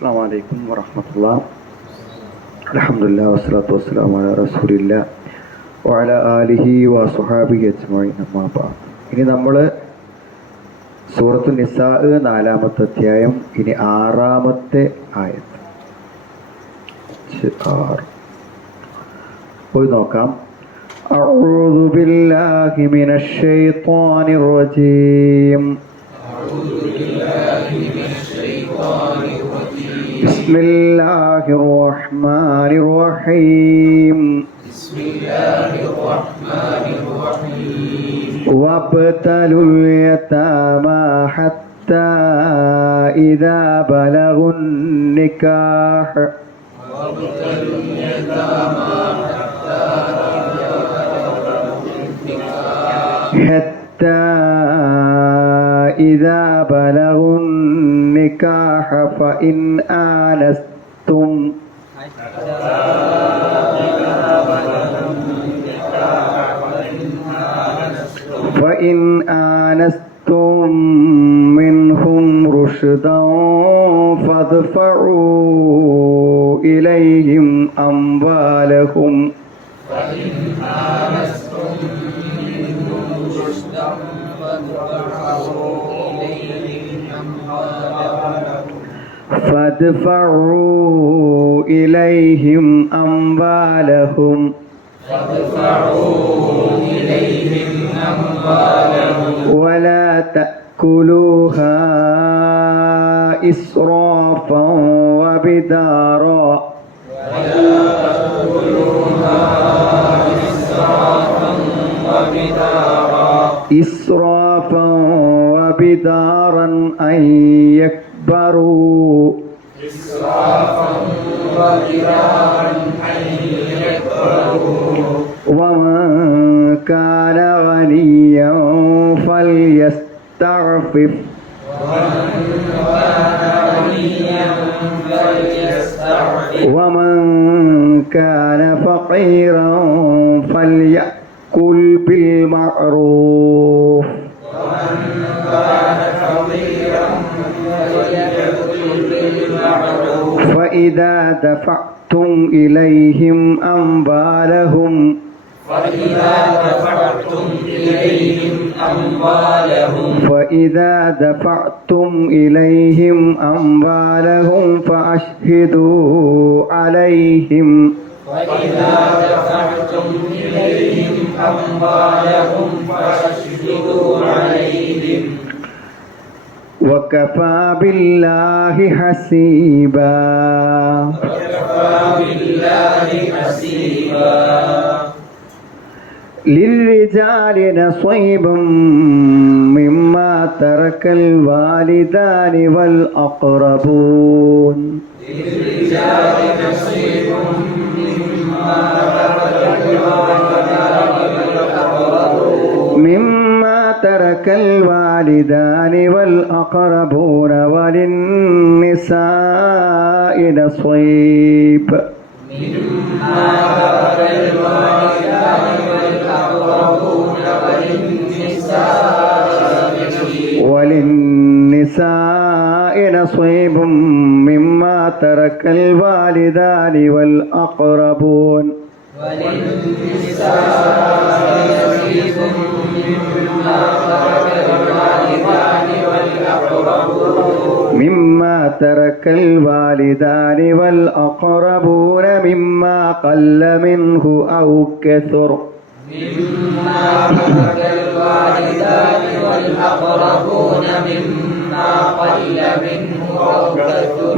അസ്സലാമു അലൈക്കും വറഹ്മത്തുള്ളാഹി. അൽഹംദുലില്ലാഹി വസ്സലാത്തു വസ്സലാമു അലാ റസൂലില്ലാഹി വഅലാ ആലിഹി വസ്വഹാബിഹി അജ്മഈൻ. അമ്മാ ബഅദ്. ഇനി നമ്മൾ സൂറത്തുൻ നിസാ 4-ാമത്തെ അധ്യായം, ഇനി 6-ാമത്തെ ആയത്ത് പോയി നോക്കാം. അഊദു ബില്ലാഹി മിനശ് ശൈത്വാനിർ റജീം. ബിസ്മില്ലാഹിർ റഹ്മാനിർ റഹീം. വബ്തലുൽ യതാമാ ഹത്താ ഇദാ ബലഗുൻ നികാഹ് حتى إذا بلغوا النكاح فإن آنستم منهم رشدا فادفعوا إليهم أموالهم ولا تأكلوها إسرافا وبدارا أن يكبروا ومن كان غنيا فليستعفف ومن كان فقيرا فليأكل بالمعروف فإذا دفعتم إليهم أموالهم فأشهدوا عليهم وكفى بالله حسيبا. للرجال نصيب مما ترك الوالدان والأقربون وللنساء نصيب مما ترك الوالدان والأقربون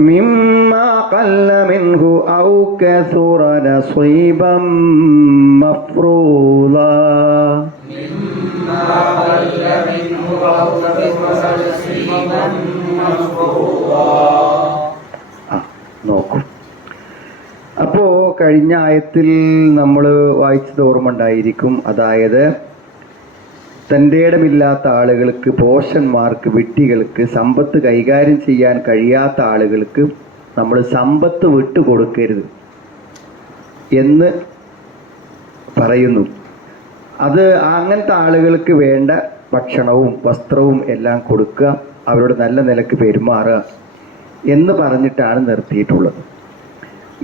مما قل منه أو كثر نصيبا مفروضا. നോക്കൂ. അപ്പോ കഴിഞ്ഞ ആയത്തിൽ നമ്മൾ വായിച്ചത് ഓർമ്മ ഉണ്ടായിരിക്കും. അതായത് തൻ്റെ ഇടമില്ലാത്ത ആളുകൾക്ക്, പോഷന്മാർക്ക്, വിഡ്ഢികൾക്ക്, സമ്പത്ത് കൈകാര്യം ചെയ്യാൻ കഴിയാത്ത ആളുകൾക്ക് നമ്മൾ സമ്പത്ത് വിട്ടുകൊടുക്കരുത് എന്ന് പറയുന്നു. അത് അങ്ങനത്തെ ആളുകൾക്ക് വേണ്ട ഭക്ഷണവും വസ്ത്രവും എല്ലാം കൊടുക്കുക, അവരോട് നല്ല നിലക്ക് പെരുമാറുക. എന്ന് പറഞ്ഞിട്ടാണ് നിർത്തിയിട്ടുള്ളത്.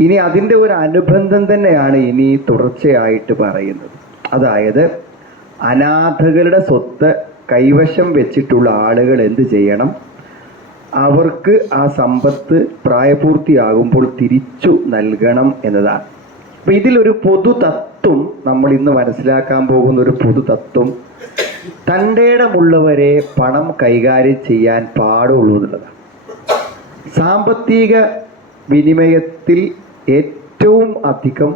ഇനി അതിൻ്റെ ഒരു അനുബന്ധം തന്നെയാണ് ഇനി തുടർച്ചയായിട്ട് പറയുന്നത്. അതായത് അനാഥകളുടെ സ്വത്ത് കൈവശം വെച്ചിട്ടുള്ള ആളുകൾ എന്ത് ചെയ്യണം? അവർക്ക് ആ സമ്പത്ത് പ്രായപൂർത്തിയാകുമ്പോൾ തിരിച്ചു നൽകണം എന്നതാണ്. അപ്പം ഇതിലൊരു പൊതു തത്വം നമ്മൾ ഇന്ന് മനസ്സിലാക്കാൻ പോകുന്ന ഒരു പൊതു തത്വം, തൻ്റെ ഇടമുള്ളവരെ പണം കൈകാര്യം ചെയ്യാൻ പാടുള്ളൂ എന്നുള്ളതാണ്. സാമ്പത്തിക വിനിമയത്തിൽ ഏറ്റവും അധികം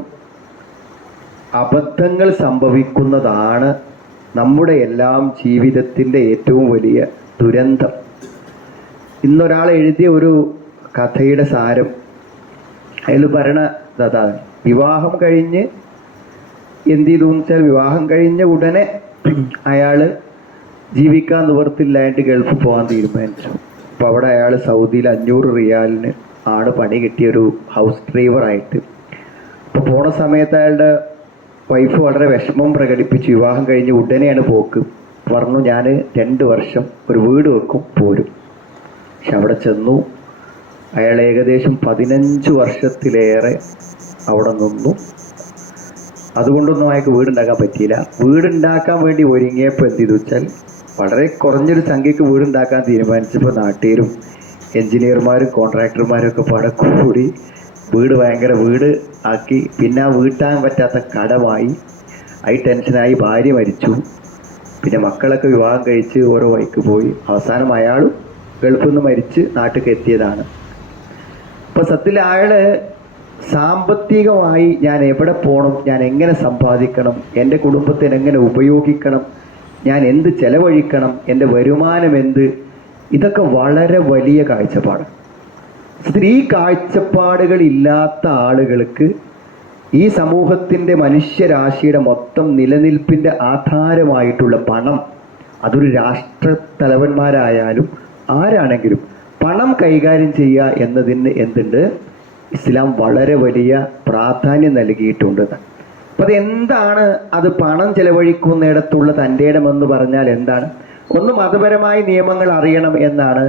അബദ്ധങ്ങൾ സംഭവിക്കുന്നതാണ് നമ്മുടെ എല്ലാം ജീവിതത്തിൻ്റെ ഏറ്റവും വലിയ ദുരന്തം. ഇന്നൊരാൾ എഴുതിയ ഒരു കഥയുടെ സാരം, അയാൾ പറയണത് വിവാഹം കഴിഞ്ഞ് എന്ത് ചെയ്തു വെച്ചാൽ, വിവാഹം കഴിഞ്ഞ ഉടനെ അയാൾ ജീവിക്കാൻ നിവർത്തില്ലായിട്ട് ഗൾഫിൽ പോകാൻ തീരുമാനിച്ചു. അപ്പോൾ അവിടെ അയാൾ സൗദിയിൽ 500 റിയാലിന് ആണ് പണി കിട്ടിയൊരു ഹൗസ് ഡ്രൈവറായിട്ട്. അപ്പോൾ പോണ സമയത്ത് അയാളുടെ വൈഫ് വളരെ വിഷമം പ്രകടിപ്പിച്ചു. വിവാഹം കഴിഞ്ഞ് ഉടനെയാണ് പോക്ക്. പറഞ്ഞു, ഞാൻ 2 വർഷം ഒരു വീട് വെക്കും, പോരും. പക്ഷെ അവിടെ ചെന്നു. അയാൾ ഏകദേശം 15 വർഷത്തിലേറെ അവിടെ നിന്നു. അതുകൊണ്ടൊന്നും അയാൾക്ക് വീടുണ്ടാക്കാൻ പറ്റിയില്ല. വീടുണ്ടാക്കാൻ വേണ്ടി ഒരുങ്ങിയപ്പോൾ എന്ത് ചെയ്തു വെച്ചാൽ, വളരെ കുറഞ്ഞൊരു സംഖ്യക്ക് വീടുണ്ടാക്കാൻ തീരുമാനിച്ചപ്പോൾ നാട്ടുകാരും എൻജിനീയർമാരും കോൺട്രാക്ടർമാരും ഒക്കെ പാടെ കൂടി വീട് ഭയങ്കര വീട് ആക്കി. പിന്നെ ആ വീട്ടാൻ പറ്റാത്ത കടമായി. ആയി ടെൻഷനായി. ഭാര്യ മരിച്ചു. പിന്നെ മക്കളൊക്കെ വിവാഹം കഴിച്ച് ഓരോ വഴിക്ക് പോയി. അവസാനം അയാളും ഗൾഫിൽ നിന്ന് മരിച്ച് നാട്ടിലേക്ക് എത്തിയതാണ്. അപ്പോൾ സത്യത്തിൽ അയാൾ സാമ്പത്തികമായി ഞാൻ എവിടെ പോകണം, ഞാൻ എങ്ങനെ സമ്പാദിക്കണം, എൻ്റെ കുടുംബത്തിന് എങ്ങനെ ഉപയോഗിക്കണം, ഞാൻ എന്ത് ചെലവഴിക്കണം, എൻ്റെ വരുമാനം എന്ത്, ഇതൊക്കെ വളരെ വലിയ കാഴ്ചപ്പാട്. ഈ കാഴ്ചപ്പാടുകളില്ലാത്ത ആളുകൾക്ക് ഈ സമൂഹത്തിൻ്റെ മനുഷ്യരാശിയുടെ മൊത്തം നിലനിൽപ്പിൻ്റെ ആധാരമായിട്ടുള്ള പണം, അതൊരു രാഷ്ട്ര തലവന്മാരായാലും ആരാണെങ്കിലും പണം കൈകാര്യം ചെയ്യുക എന്നതിന് എന്തുണ്ട്, ഇസ്ലാം വളരെ വലിയ പ്രാധാന്യം നൽകിയിട്ടുണ്ട്. അപ്പം അതെന്താണ്? അത് പണം ചെലവഴിക്കുന്നിടത്തുള്ള തൻ്റെ ഇടമെന്ന് പറഞ്ഞാൽ എന്താണ്? ഒന്ന്, മതപരമായ നിയമങ്ങൾ അറിയണം എന്നാണ്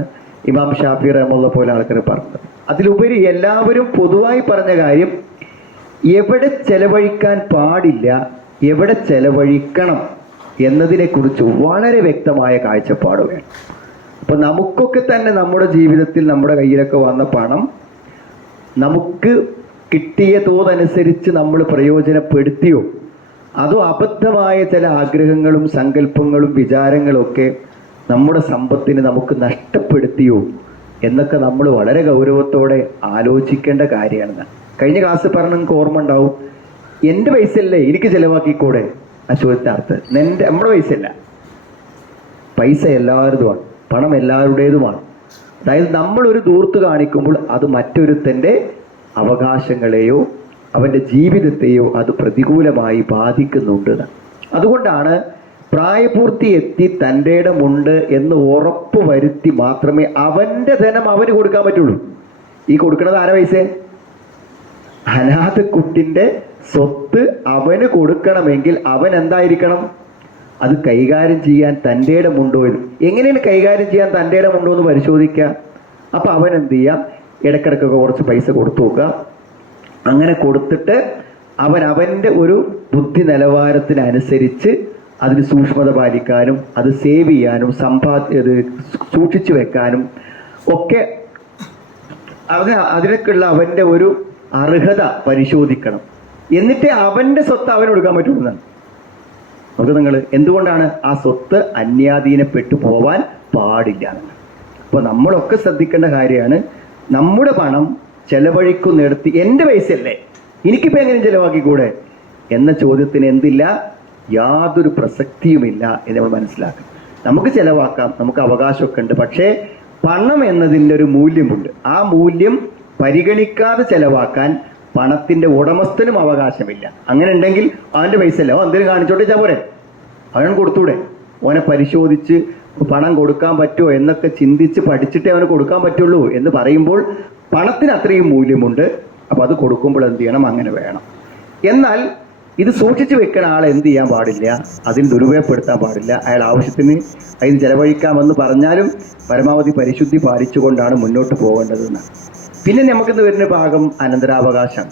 ഇമാം ഷാഫി റഹ്മത്തുള്ളാഹി പോലെ ആൾക്കാർ പറഞ്ഞത്. അതിലുപരി എല്ലാവരും പൊതുവായി പറഞ്ഞ കാര്യം, എവിടെ ചെലവഴിക്കാൻ പാടില്ല, എവിടെ ചെലവഴിക്കണം എന്നതിനെക്കുറിച്ച് വളരെ വ്യക്തമായ കാഴ്ചപ്പാട് വേണം. അപ്പം നമുക്കൊക്കെ തന്നെ നമ്മുടെ ജീവിതത്തിൽ നമ്മുടെ കയ്യിലൊക്കെ വന്ന പണം നമുക്ക് കിട്ടിയ തോതനുസരിച്ച് നമ്മൾ പ്രയോജനപ്പെടുത്തിയോ, അതോ അബദ്ധമായ ചില ആഗ്രഹങ്ങളും സങ്കല്പങ്ങളും വിചാരങ്ങളും ഒക്കെ നമ്മുടെ സമ്പത്തിന് നമുക്ക് നഷ്ടപ്പെടുത്തിയോ എന്നൊക്കെ നമ്മൾ വളരെ ഗൗരവത്തോടെ ആലോചിക്കേണ്ട കാര്യമാണ്. കഴിഞ്ഞ ക്ലാസ് പറഞ്ഞ നിങ്ങൾക്ക് ഓർമ്മ ഉണ്ടാവും, എൻ്റെ പൈസ അല്ലേ എനിക്ക് ചിലവാക്കിക്കൂടെ? ആ ചോദ്യത്തെ അർത്ഥം, നമ്മുടെ പൈസ അല്ല, പൈസ എല്ലാവരുതുമാണ്, പണം എല്ലാവരുടേതുമാണ്. അതായത് നമ്മളൊരു ദൂർത്ത് കാണിക്കുമ്പോൾ അത് മറ്റൊരുത്തൻ്റെ അവകാശങ്ങളെയോ അവൻ്റെ ജീവിതത്തെയോ അത് പ്രതികൂലമായി ബാധിക്കുന്നുണ്ട്. അതുകൊണ്ടാണ് പ്രായപൂർത്തി എത്തി തൻ്റെ ഇടമുണ്ട് എന്ന് ഉറപ്പ് വരുത്തി മാത്രമേ അവൻ്റെ ധനം അവന് കൊടുക്കാൻ പറ്റുള്ളൂ. ഈ കൊടുക്കുന്നത് ആരെ പൈസ? അനാഥ കുട്ടിൻ്റെ സ്വത്ത് അവന് കൊടുക്കണമെങ്കിൽ അവൻ എന്തായിരിക്കണം? അത് കൈകാര്യം ചെയ്യാൻ തൻ്റെ ഇടമുണ്ടോ എന്ന്. എങ്ങനെയാണ് കൈകാര്യം ചെയ്യാൻ തൻ്റെ ഇടമുണ്ടോ എന്ന് പരിശോധിക്കുക. അപ്പം അവൻ എന്ത് ചെയ്യാം? ഇടയ്ക്കിടയ്ക്കൊക്കെ കുറച്ച് പൈസ കൊടുത്തു നോക്കുക. അങ്ങനെ കൊടുത്തിട്ട് അവൻ്റെ ഒരു ബുദ്ധി നിലവാരത്തിനനുസരിച്ച് അതിന് സൂക്ഷ്മത പാലിക്കാനും അത് സേവ് ചെയ്യാനും സൂക്ഷിച്ചു വെക്കാനും ഒക്കെ അതിനൊക്കെയുള്ള അവൻ്റെ ഒരു അർഹത പരിശോധിക്കണം. എന്നിട്ട് അവൻ്റെ സ്വത്ത് അവന് കൊടുക്കാൻ പറ്റുമെന്നാണ്. നമുക്ക് നിങ്ങൾ എന്തുകൊണ്ടാണ് ആ സ്വത്ത് അന്യാധീനപ്പെട്ടു പോവാൻ പാടില്ല. അപ്പോൾ നമ്മളൊക്കെ ശ്രദ്ധിക്കേണ്ട കാര്യമാണ്, നമ്മുടെ പണം ചെലവഴിക്കുന്നിടത്ത് എൻ്റെ പൈസ അല്ലേ, എനിക്കിപ്പോൾ എങ്ങനെ ചെലവാക്കിക്കൂടെ എന്ന ചോദ്യത്തിന് എന്തില്ല, യാതൊരു പ്രസക്തിയുമില്ല എന്ന് നമ്മൾ മനസ്സിലാക്കണം. നമുക്ക് ചെലവാക്കാം, നമുക്ക് അവകാശമൊക്കെ ഉണ്ട്. പക്ഷേ പണം എന്നതിൻ്റെ ഒരു മൂല്യമുണ്ട്. ആ മൂല്യം പരിഗണിക്കാതെ ചെലവാക്കാൻ പണത്തിൻ്റെ ഉടമസ്ഥനും അവകാശമില്ല. അങ്ങനെ ഉണ്ടെങ്കിൽ അവൻ്റെ പൈസ അല്ല, എന്തെങ്കിലും കാണിച്ചോട്ടെ വെച്ചാൽ പോരെ, അവൻ കൊടുത്തൂടെ? അവനെ പരിശോധിച്ച് പണം കൊടുക്കാൻ പറ്റുമോ എന്നൊക്കെ ചിന്തിച്ച് പഠിച്ചിട്ടേ അവന് കൊടുക്കാൻ പറ്റുള്ളൂ എന്ന് പറയുമ്പോൾ പണത്തിന് അത്രയും മൂല്യമുണ്ട്. അപ്പോൾ അത് കൊടുക്കുമ്പോൾ എന്ത് ചെയ്യണം? അങ്ങനെ വേണം. എന്നാൽ ഇത് സൂക്ഷിച്ചു വെക്കുന്ന ആൾ എന്ത് ചെയ്യാൻ പാടില്ല, അതിന് ദുരുപയോഗപ്പെടുത്താൻ പാടില്ല. അയാൾ ആവശ്യത്തിന് അതിന് ചെലവഴിക്കാമെന്ന് പറഞ്ഞാലും പരമാവധി പരിശുദ്ധി പാലിച്ചുകൊണ്ടാണ് മുന്നോട്ട് പോകേണ്ടതെന്ന്. പിന്നെ നമുക്കിന്ന് വരുന്ന ഭാഗം അനന്തരാവകാശം.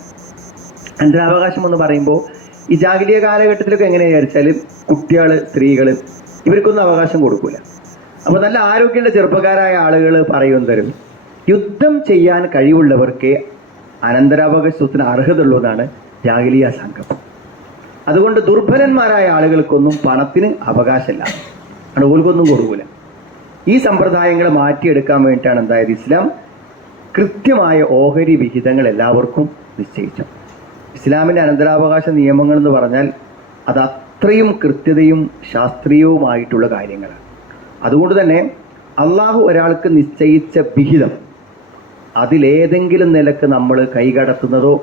അനന്തരാവകാശം എന്ന് പറയുമ്പോൾ ഈ ജാഹിലിയ കാലഘട്ടത്തിലൊക്കെ എങ്ങനെയാണെന്ന് വിചാരിച്ചാൽ കുട്ടികൾ, സ്ത്രീകൾ ഇവർക്കൊന്നും അവകാശം കൊടുക്കില്ല. അപ്പോൾ നല്ല ആരോഗ്യമുള്ള ചെറുപ്പക്കാരായ ആളുകൾ പറയും തരും, യുദ്ധം ചെയ്യാൻ കഴിവുള്ളവർക്ക് അനന്തരാവകാശത്തിന് അർഹതയുള്ളൂ എന്നാണ് ജാഹിലിയ സംഘം. അതുകൊണ്ട് ദുർബലന്മാരായ ആളുകൾക്കൊന്നും പണത്തിന് അവകാശമില്ല, അത് ഓൽക്കൊന്നും കൊടുക്കില്ല. ഈ സമ്പ്രദായങ്ങളെ മാറ്റിയെടുക്കാൻ വേണ്ടിയിട്ടാണ് എന്തായത് ഇസ്ലാം കൃത്യമായ ഓഹരി വിഹിതങ്ങൾ എല്ലാവർക്കും നിശ്ചയിച്ചു. ഇസ്ലാമിൻ്റെ അനന്തരാവകാശ നിയമങ്ങൾ എന്ന് പറഞ്ഞാൽ അത് അത്രയും കൃത്യതയും ശാസ്ത്രീയവുമായിട്ടുള്ള കാര്യങ്ങളാണ്. അതുകൊണ്ട് തന്നെ അള്ളാഹു ഒരാൾക്ക് നിശ്ചയിച്ച വിഹിതം അതിലേതെങ്കിലും നിലക്ക് നമ്മൾ കൈകടത്തുന്നതോ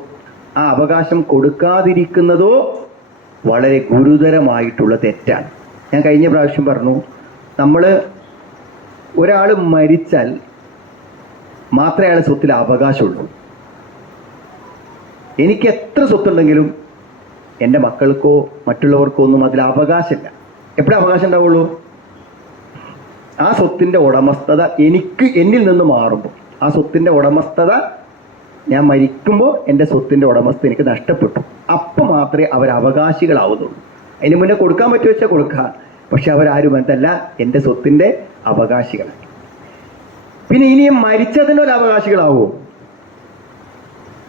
ആ അവകാശം കൊടുക്കാതിരിക്കുന്നതോ വളരെ ഗുരുതരമായിട്ടുള്ള തെറ്റാണ്. ഞാൻ കഴിഞ്ഞ പ്രാവശ്യം പറഞ്ഞു, നമ്മൾ ഒരാൾ മരിച്ചാൽ മാത്രമേ അയാൾ സ്വത്തിൽ അവകാശമുള്ളൂ. എനിക്ക് എത്ര സ്വത്തുണ്ടെങ്കിലും എൻ്റെ മക്കൾക്കോ മറ്റുള്ളവർക്കോ ഒന്നും അതിൽ അവകാശമില്ല. എപ്പോഴും അവകാശം ഉണ്ടാവുള്ളൂ? ആ സ്വത്തിൻ്റെ ഉടമസ്ഥത എന്നിൽ നിന്ന് മാറുമ്പോൾ, ആ സ്വത്തിൻ്റെ ഉടമസ്ഥത ഞാൻ മരിക്കുമ്പോൾ എൻ്റെ സ്വത്തിൻ്റെ ഉടമസ്ഥ എനിക്ക് നഷ്ടപ്പെട്ടു, അപ്പം മാത്രമേ അവർ അവകാശികളാവുന്നുള്ളൂ. അതിന് മുന്നേ കൊടുക്കാൻ പറ്റുമോ വെച്ചാൽ കൊടുക്കാം, പക്ഷെ അവരാരും എന്തല്ല എൻ്റെ സ്വത്തിൻ്റെ അവകാശികളാണ്. പിന്നെ ഇനിയും മരിച്ചതിനൊരു അവകാശികളാവുമോ?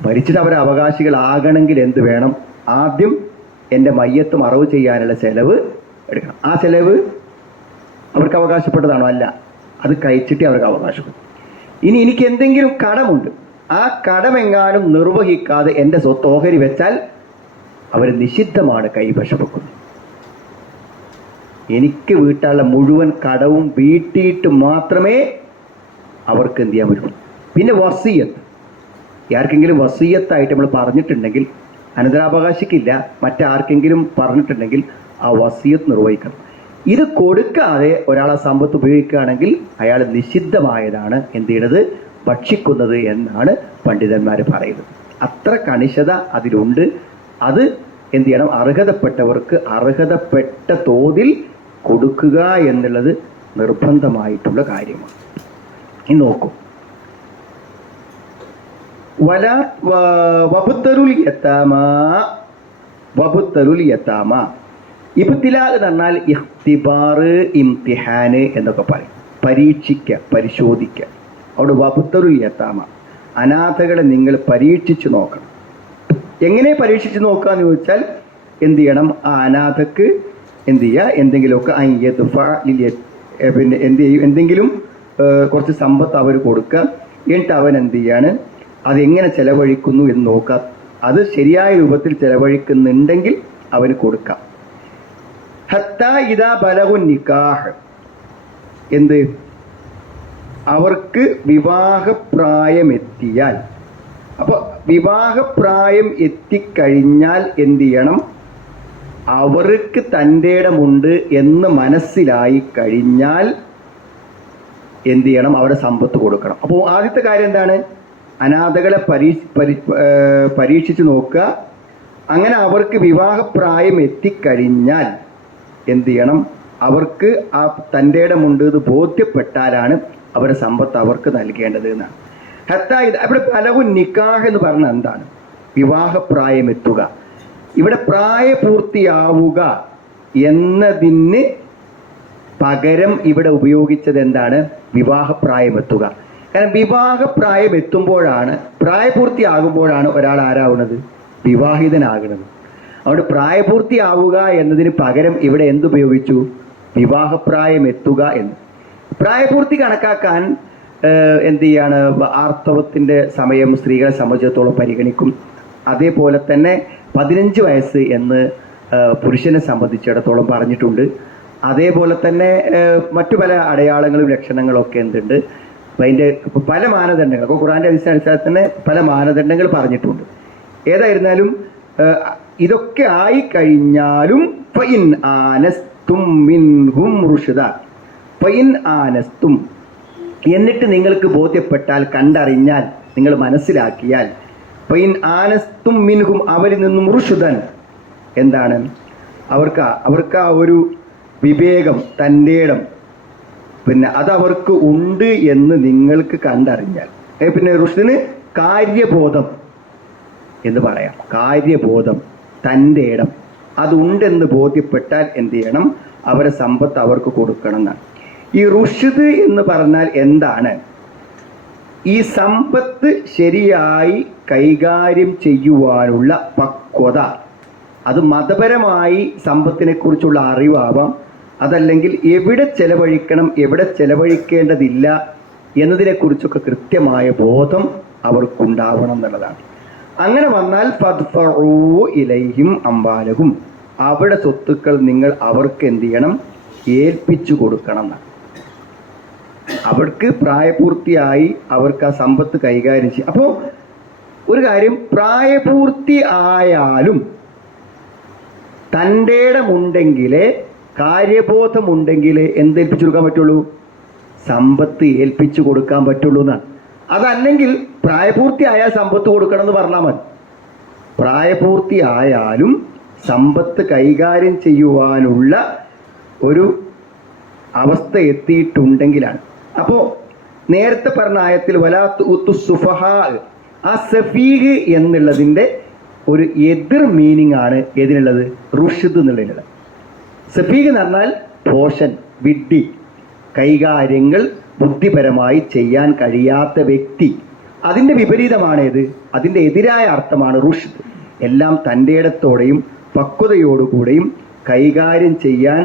മരിച്ചിട്ട് അവർ അവകാശികളാകണമെങ്കിൽ എന്ത് വേണം? ആദ്യം എൻ്റെ മയ്യത്ത് മറവ് ചെയ്യാനുള്ള ചെലവ് എടുക്കണം. ആ ചെലവ് അവർക്ക് അവകാശപ്പെട്ടതാണോ? അല്ല, അത് കഴിച്ചിട്ടേ അവർക്ക് അവകാശപ്പെട്ടു. ഇനി എനിക്ക് എന്തെങ്കിലും കടമുണ്ട്, ആ കടമെങ്ങാനും നിർവഹിക്കാതെ എൻ്റെ സ്വത്ത് ഓഹരി വെച്ചാൽ അവർ നിഷിദ്ധമാണ് കൈവശപ്പെടുന്നത്. എനിക്ക് വീട്ടാനുള്ള മുഴുവൻ കടവും വീട്ടിയിട്ട് മാത്രമേ അവർക്ക് എന്ത് ചെയ്യാൻ പറ്റുള്ളൂ. പിന്നെ വസിയത്ത്, ആർക്കെങ്കിലും വസിയത്തായിട്ട് നമ്മൾ പറഞ്ഞിട്ടുണ്ടെങ്കിൽ അനന്തരാവകാശിക്കില്ല, മറ്റാർക്കെങ്കിലും പറഞ്ഞിട്ടുണ്ടെങ്കിൽ ആ വസിയത്ത് നിർവഹിക്കണം. ഇത് കൊടുക്കാതെ ഒരാളെ സമ്പത്ത് ഉപയോഗിക്കുകയാണെങ്കിൽ അയാൾ നിഷിദ്ധമായതാണ് എന്ത് ചെയ്യണത്, ഭക്ഷിക്കുന്നത് എന്നാണ് പണ്ഡിതന്മാർ പറയുന്നത്. അത്ര കണിശത അതിലുണ്ട്. അത് എന്ത് ചെയ്യണം? അർഹതപ്പെട്ടവർക്ക് അർഹതപ്പെട്ട തോതിൽ കൊടുക്കുക എന്നുള്ളത് നിർബന്ധമായിട്ടുള്ള കാര്യമാണ്. ഇനി നോക്കൂ, വബുത്തരുൽ യതാമ. ഇബ്തിലാ എന്ന് പറഞ്ഞാൽ ഇഖ്തിബാർ, ഇംതിഹാന് എന്നൊക്കെ പറയും. പരീക്ഷിക്കുക, പരിശോധിക്കുക. അവിടെ വബുത്തരുൽ യതാമ, അനാഥകളെ നിങ്ങൾ പരീക്ഷിച്ച് നോക്കണം. എങ്ങനെ പരീക്ഷിച്ച് നോക്കുക എന്ന് ചോദിച്ചാൽ എന്ത് ചെയ്യണം? ആ അനാഥക്ക് എന്ത് ചെയ്യുക? എന്തെങ്കിലുമൊക്കെ പിന്നെ എന്ത് ചെയ്യും? എന്തെങ്കിലും കുറച്ച് സമ്പത്ത് അവർ കൊടുക്കുക. എന്നിട്ട് അവൻ എന്ത് ചെയ്യാണ്? അതെങ്ങനെ ചെലവഴിക്കുന്നു എന്ന് നോക്കുക. അത് ശരിയായ രൂപത്തിൽ ചെലവഴിക്കുന്നുണ്ടെങ്കിൽ അവന് കൊടുക്കാം. ഹത്താ ഇദാ ബലഗു നിക്കാഹ്, എന്ത്? അവർക്ക് വിവാഹപ്രായമെത്തിയാൽ. അപ്പോൾ വിവാഹപ്രായം എത്തിക്കഴിഞ്ഞാൽ എന്ത് ചെയ്യണം? അവർക്ക് തൻ്റെ ഇടമുണ്ട് എന്ന് മനസ്സിലായി കഴിഞ്ഞാൽ എന്ത് ചെയ്യണം? അവരുടെ സമ്പത്ത് കൊടുക്കണം. അപ്പോൾ ആദ്യത്തെ കാര്യം എന്താണ്? അനാഥകളെ പരീക്ഷിച്ച് നോക്കുക. അങ്ങനെ അവർക്ക് വിവാഹപ്രായം എത്തിക്കഴിഞ്ഞാൽ എന്ത് ചെയ്യണം? അവർക്ക് ആ തൻ്റെ ഇടമുണ്ട് എന്ന് ബോധ്യപ്പെട്ടാലാണ് അവരുടെ സമ്പത്ത് അവർക്ക് നൽകേണ്ടത് എന്നാണ്. ഇവിടെ ബലഗു നിക്കാഹ് എന്ന് പറഞ്ഞാൽ എന്താണ്? വിവാഹപ്രായം എത്തുക. ഇവിടെ പ്രായപൂർത്തിയാവുക എന്നതിന് പകരം ഇവിടെ ഉപയോഗിച്ചത് എന്താണ്? വിവാഹപ്രായം എത്തുക. കാരണം വിവാഹപ്രായം എത്തുമ്പോഴാണ്, പ്രായപൂർത്തിയാകുമ്പോഴാണ് ഒരാൾ ആരാവുന്നത്? വിവാഹിതനാകുന്നത്. അതുകൊണ്ട് പ്രായപൂർത്തിയാവുക എന്നതിന് പകരം ഇവിടെ എന്തുപയോഗിച്ചു? വിവാഹപ്രായം എത്തുക എന്ന്. പ്രായപൂർത്തി കണക്കാക്കാൻ എന്ത് ചെയ്യാണ്? ആർത്തവത്തിൻ്റെ സമയം സ്ത്രീകളെ സംബന്ധിച്ചിടത്തോളം പരിഗണിക്കും. അതേപോലെ തന്നെ 15 വയസ്സ് എന്ന് പുരുഷനെ സംബന്ധിച്ചിടത്തോളം പറഞ്ഞിട്ടുണ്ട്. അതേപോലെ തന്നെ മറ്റു പല അടയാളങ്ങളും ലക്ഷണങ്ങളും ഒക്കെ എന്തുണ്ട്? അതിൻ്റെ പല മാനദണ്ഡങ്ങൾ, അപ്പോൾ ഖുർആൻ്റെ അടിസ്ഥാനത്തിന് പല മാനദണ്ഡങ്ങൾ പറഞ്ഞിട്ടുണ്ട്. ഏതായിരുന്നാലും ഇതൊക്കെ ആയിക്കഴിഞ്ഞാലും ഫഇൻ ആനസ്തും മിൻഹും റുഷ്ദ, ഫഇൻ ആനസ്തും, എന്നിട്ട് നിങ്ങൾക്ക് ബോധ്യപ്പെട്ടാൽ, കണ്ടറിഞ്ഞാൽ, നിങ്ങൾ മനസ്സിലാക്കിയാൽ, ഫഇൻ ആനസ്തും മിൻഹും, അവരിൽ നിന്നും റുഷ്ദൻ, എന്താണ് അവർക്ക് ആ ഒരു വിവേകം, തൻ്റെ ഇടം, പിന്നെ അതവർക്ക് ഉണ്ട് എന്ന് നിങ്ങൾക്ക് കണ്ടറിഞ്ഞാൽ, പിന്നെ റുഷ്ദിന് കാര്യബോധം എന്ന് പറയാം. കാര്യബോധം, തൻ്റെ ഇടം അതുണ്ടെന്ന് ബോധ്യപ്പെട്ടാൽ എന്ത് ചെയ്യണം? അവരെ സമ്പത്ത് അവർക്ക് കൊടുക്കണം എന്നാണ്. ഈ റുഷ്ദ് എന്ന് പറഞ്ഞാൽ എന്താണ്? ഈ സമ്പത്ത് ശരിയായി കൈകാര്യം ചെയ്യുവാനുള്ള പക്വത. അത് മതപരമായി സമ്പത്തിനെ കുറിച്ചുള്ള അറിവാവാം, അതല്ലെങ്കിൽ എവിടെ ചെലവഴിക്കണം, എവിടെ ചെലവഴിക്കേണ്ടതില്ല എന്നതിനെക്കുറിച്ചൊക്കെ കൃത്യമായ ബോധം അവർക്കുണ്ടാവണം എന്നുള്ളതാണ്. അങ്ങനെ വന്നാൽ ഫദ്ഫഉ ഇലൈഹിം അംവാലഹും, അവിടെ സ്വത്തുക്കൾ നിങ്ങൾ അവർക്ക് എന്ത് ചെയ്യണം? ഏൽപ്പിച്ചു കൊടുക്കണം എന്നാണ്. അവർക്ക് പ്രായപൂർത്തിയായി അവർക്ക് ആ സമ്പത്ത് കൈകാര്യം ചെയ്യും. അപ്പോൾ ഒരു കാര്യം, പ്രായപൂർത്തി ആയാലും തൻ്റെ ഇടമുണ്ടെങ്കിലേ, കാര്യബോധമുണ്ടെങ്കിലേ എന്തേൽപ്പിച്ചു കൊടുക്കാൻ പറ്റുള്ളൂ? സമ്പത്ത് ഏൽപ്പിച്ചു കൊടുക്കാൻ പറ്റുള്ളൂ എന്നാണ്. അതല്ലെങ്കിൽ പ്രായപൂർത്തിയായാൽ സമ്പത്ത് കൊടുക്കണം എന്ന് പറഞ്ഞാൽ മതി. പ്രായപൂർത്തി ആയാലും സമ്പത്ത് കൈകാര്യം ചെയ്യുവാനുള്ള ഒരു അവസ്ഥ എത്തിയിട്ടുണ്ടെങ്കിലാണ്. അപ്പോൾ നേരത്തെ പറഞ്ഞ ആയത്തിൽ വലാത്തു സുഫഹാ, ആ സഫീഹ് എന്നുള്ളതിൻ്റെ ഒരു എതിർ മീനിങ് ആണ് ഏതിനുള്ളത്? റുഷ്ദ് എന്നുള്ളതിനുള്ളത്. സഫീഹ് എന്ന് പറഞ്ഞാൽ പോഷൻ, വിഡ്ഢി, കൈകാര്യങ്ങൾ ബുദ്ധിപരമായി ചെയ്യാൻ കഴിയാത്ത വ്യക്തി. അതിൻ്റെ വിപരീതമാണേത്? അതിൻ്റെ എതിരായ അർത്ഥമാണ് റുഷ്ദ്. എല്ലാം തൻ്റെ ഇടത്തോടെയും പക്വതയോടുകൂടെയും കൈകാര്യം ചെയ്യാൻ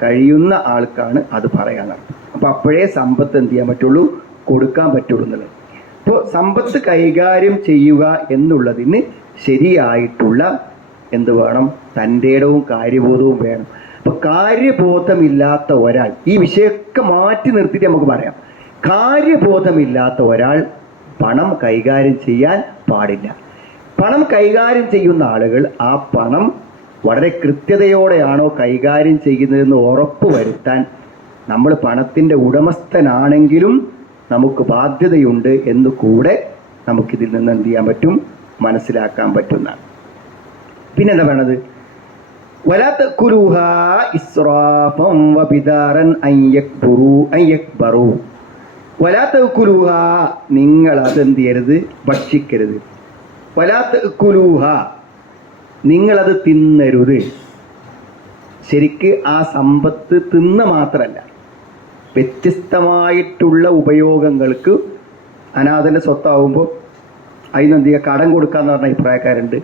കഴിയുന്ന ആൾക്കാണ് അത് പറയാനാണ്. അപ്പോൾ അപ്പോഴേ സമ്പത്ത് എന്ത് ചെയ്യാൻ പറ്റുള്ളൂ? കൊടുക്കാൻ പറ്റുള്ളൂ എന്നുള്ളത്. അപ്പോൾ സമ്പത്ത് കൈകാര്യം ചെയ്യുക എന്നുള്ളതിന് ശരിയായിട്ടുള്ള എന്ത് വേണം? തൻ്റെ ഇടവും കാര്യബോധവും വേണം. അപ്പോൾ കാര്യബോധമില്ലാത്ത ഒരാൾ, ഈ വിഷയമൊക്കെ മാറ്റി നിർത്തിയിട്ട് നമുക്ക് പറയാം, കാര്യബോധമില്ലാത്ത ഒരാൾ പണം കൈകാര്യം ചെയ്യാൻ പാടില്ല. പണം കൈകാര്യം ചെയ്യുന്ന ആളുകൾ ആ പണം വളരെ കൃത്യതയോടെയാണോ കൈകാര്യം ചെയ്യുന്നതെന്ന് ഉറപ്പ് വരുത്താൻ നമ്മൾ പണത്തിൻ്റെ ഉടമസ്ഥനാണെങ്കിലും നമുക്ക് ബാധ്യതയുണ്ട് എന്ന് കൂടെ നമുക്കിതിൽ നിന്ന് എന്ത് ചെയ്യാൻ പറ്റും? മനസ്സിലാക്കാൻ പറ്റുന്നതാണ്. പിന്നെന്താ വേണത്? വലാ തഅ്കുലൂഹാ ഇസ്റാഫൻ വബിദാറൻ അൻ യക്ബറൂ. വലാ തഅ്കുലൂഹാ, നിങ്ങൾ അതെന്ത് ചെയ്യരുത്? ഭക്ഷിക്കരുത്. വലാ തഅ്കുലൂഹാ, നിങ്ങളത് തിന്നരുത്. ശരിക്ക് ആ സമ്പത്ത് തിന്ന മാത്രമല്ല, വ്യത്യസ്തമായിട്ടുള്ള ഉപയോഗങ്ങൾക്ക് അനാഥൻ്റെ സ്വത്താവുമ്പോൾ അതിനെന്ത് ചെയ്യുക? കടം കൊടുക്കാമെന്ന് പറഞ്ഞ അഭിപ്രായക്കാരുണ്ട്.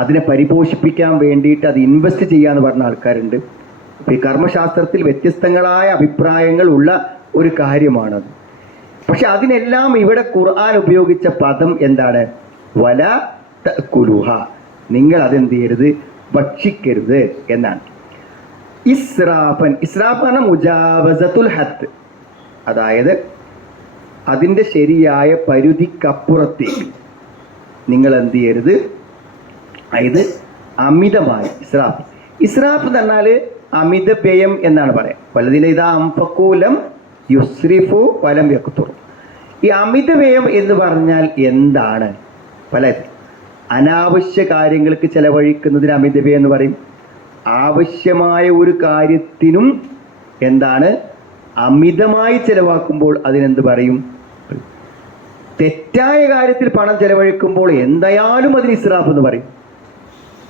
അതിനെ പരിപോഷിപ്പിക്കാൻ വേണ്ടിയിട്ട് അത് ഇൻവെസ്റ്റ് ചെയ്യാന്ന് പറഞ്ഞ ആൾക്കാരുണ്ട്. ഈ കർമ്മശാസ്ത്രത്തിൽ വ്യത്യസ്തങ്ങളായ അഭിപ്രായങ്ങൾ ഉള്ള ഒരു കാര്യമാണത്. പക്ഷെ അതിനെല്ലാം ഇവിടെ ഖുർആൻ ഉപയോഗിച്ച പദം എന്താണ്? വല തഅ്കുലുഹ, നിങ്ങൾ അതെന്ത് ചെയ്യരുത്? ഭക്ഷിക്കരുത് എന്നാണ്. ഇസ്രാഫൻ, ഇസ്രാഫ് എന്ന മുജാവസത്തുൽ ഹദ്, അതായത് അതിൻ്റെ ശരിയായ പരിധിക്കപ്പുറത്തേക്ക് നിങ്ങൾ എന്ത് ചെയ്യരുത്? അതായത് അമിതമായി ഇസ്രാഫ്. ഇസ്രാഫ് എന്ന് പറഞ്ഞാൽ അമിത വ്യയം എന്നാണ് പറയാം. വലതിൽ ഇതാ അംഫക്കൂലം യുസ്രിഫു വലം യക്തുർ. ഈ അമിത വ്യയം എന്ന് പറഞ്ഞാൽ എന്താണ്? പല അനാവശ്യ കാര്യങ്ങൾക്ക് ചെലവഴിക്കുന്നതിന് അമിത വ്യയം എന്ന് പറയും. ആവശ്യമായ ഒരു കാര്യത്തിനും എന്താണ്? അമിതമായി ചെലവാക്കുമ്പോൾ അതിനെന്ത് പറയും? തെറ്റായ കാര്യത്തിൽ പണം ചെലവഴിക്കുമ്പോൾ എന്തായാലും അതിന് ഇസ്രാഫ് എന്ന് പറയും.